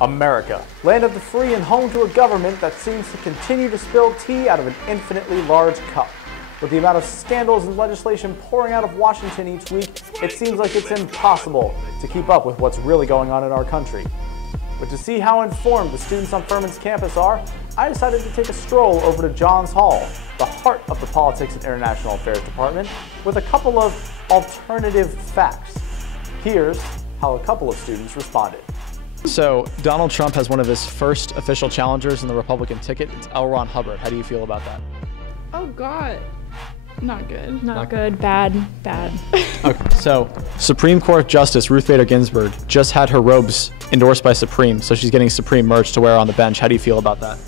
America, land of the free and home to a government that seems to continue to spill tea out of an infinitely large cup. With the amount of scandals and legislation pouring out of Washington each week, it seems like it's impossible to keep up with what's really going on in our country. But to see how informed the students on Furman's campus are, I decided to take a stroll over to Johns Hall, the heart of the Politics and International Affairs Department, with a couple of alternative facts. Here's how a couple of students responded. So, Donald Trump has one of his first official challengers in the Republican ticket. It's L. Ron Hubbard. How do you feel about that? Oh, God. Not good. Not good. Bad. Okay, so Supreme Court Justice Ruth Bader Ginsburg just had her robes endorsed by Supreme, so she's getting Supreme merch to wear on the bench. How do you feel about that?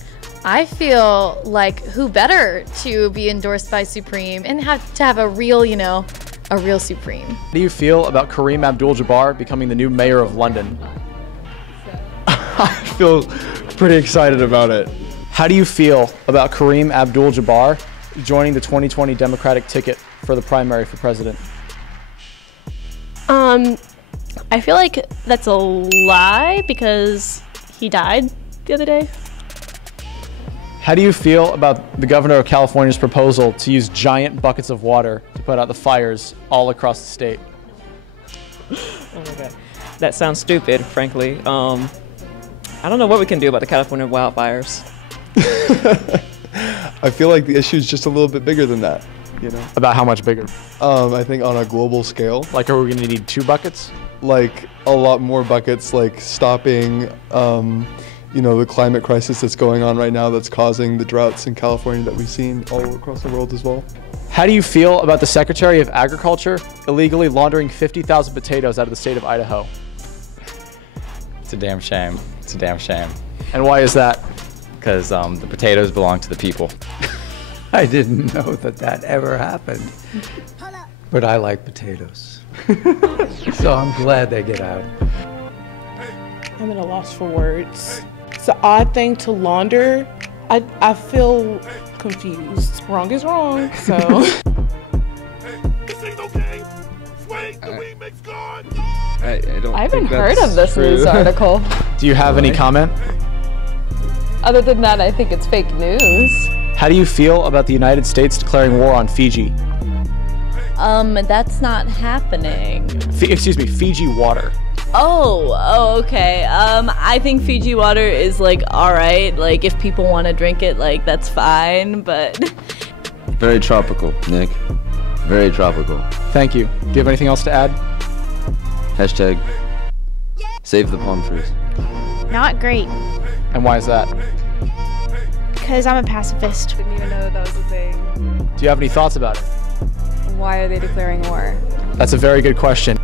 I feel like who better to be endorsed by Supreme and have a real, a real Supreme. How do you feel about Kareem Abdul-Jabbar becoming the new mayor of London? I feel pretty excited about it. How do you feel about Kareem Abdul-Jabbar joining the 2020 Democratic ticket for the primary for president? I feel like that's a lie because he died the other day. How do you feel about the governor of California's proposal to use giant buckets of water to put out the fires all across the state? Oh my God, that sounds stupid, frankly. I don't know what we can do about the California wildfires. I feel like the issue is just a little bit bigger than that, About how much bigger? I think on a global scale. Like, are we going to need 2 buckets? Like, a lot more buckets, like stopping, the climate crisis that's going on right now that's causing the droughts in California that we've seen all across the world as well. How do you feel about the Secretary of Agriculture illegally laundering 50,000 potatoes out of the state of Idaho? It's a damn shame. It's a damn shame. And why is that? Because the potatoes belong to the people. I didn't know that ever happened. But I like potatoes. So I'm glad they get out. I'm at a loss for words. It's an odd thing to launder. I feel confused. Wrong is wrong, so. I haven't heard of this news article. Do you have any comment? Other than that, I think it's fake news. How do you feel about the United States declaring war on Fiji? That's not happening. Excuse me, Fiji water. Oh, okay. I think Fiji water is alright. If people want to drink it, that's fine, but. Very tropical, Nick. Very tropical. Thank you. Do you have anything else to add? Hashtag save the palm trees. Not great. And why is that? Because I'm a pacifist. Didn't even know that was a thing. Do you have any thoughts about it? Why are they declaring war? That's a very good question.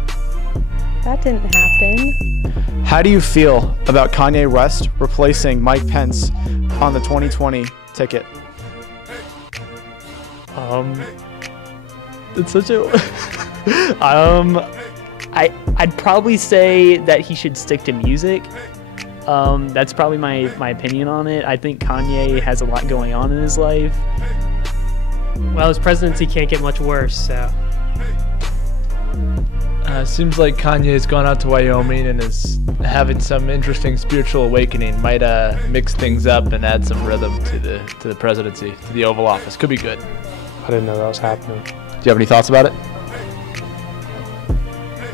That didn't happen. How do you feel about Kanye West replacing Mike Pence on the 2020 ticket? It's such a I'd probably say that he should stick to music. That's probably my opinion on it. I think Kanye has a lot going on in his life. Well, his presidency can't get much worse, so. Seems like Kanye has gone out to Wyoming and is having some interesting spiritual awakening. Might mix things up and add some rhythm to the presidency, to the Oval Office. Could be good. I didn't know that was happening. Do you have any thoughts about it?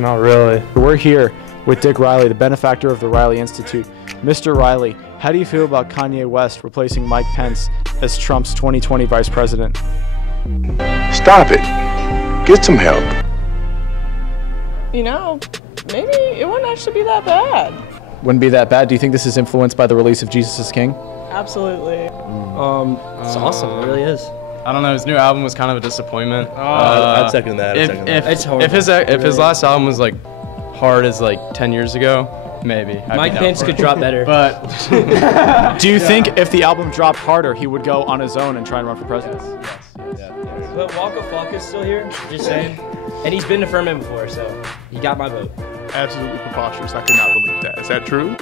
Not really. We're here with Dick Riley, the benefactor of the Riley Institute. Mr. Riley, how do you feel about Kanye West replacing Mike Pence as Trump's 2020 vice president? Stop it. Get some help. Maybe it wouldn't actually be that bad. Wouldn't be that bad. Do you think this is influenced by the release of Jesus is King? Absolutely. It's awesome. It really is. I don't know. His new album was kind of a disappointment. I'd second that. If his last album was hard as 10 years ago, maybe. Mike Pence could drop better. But do you think if the album dropped harder, he would go on his own and try and run for president? Yes. But Waka Flocka's still here. Just saying. And he's been to Furman before, so he got my vote. Absolutely preposterous. I could not believe that. Is that true?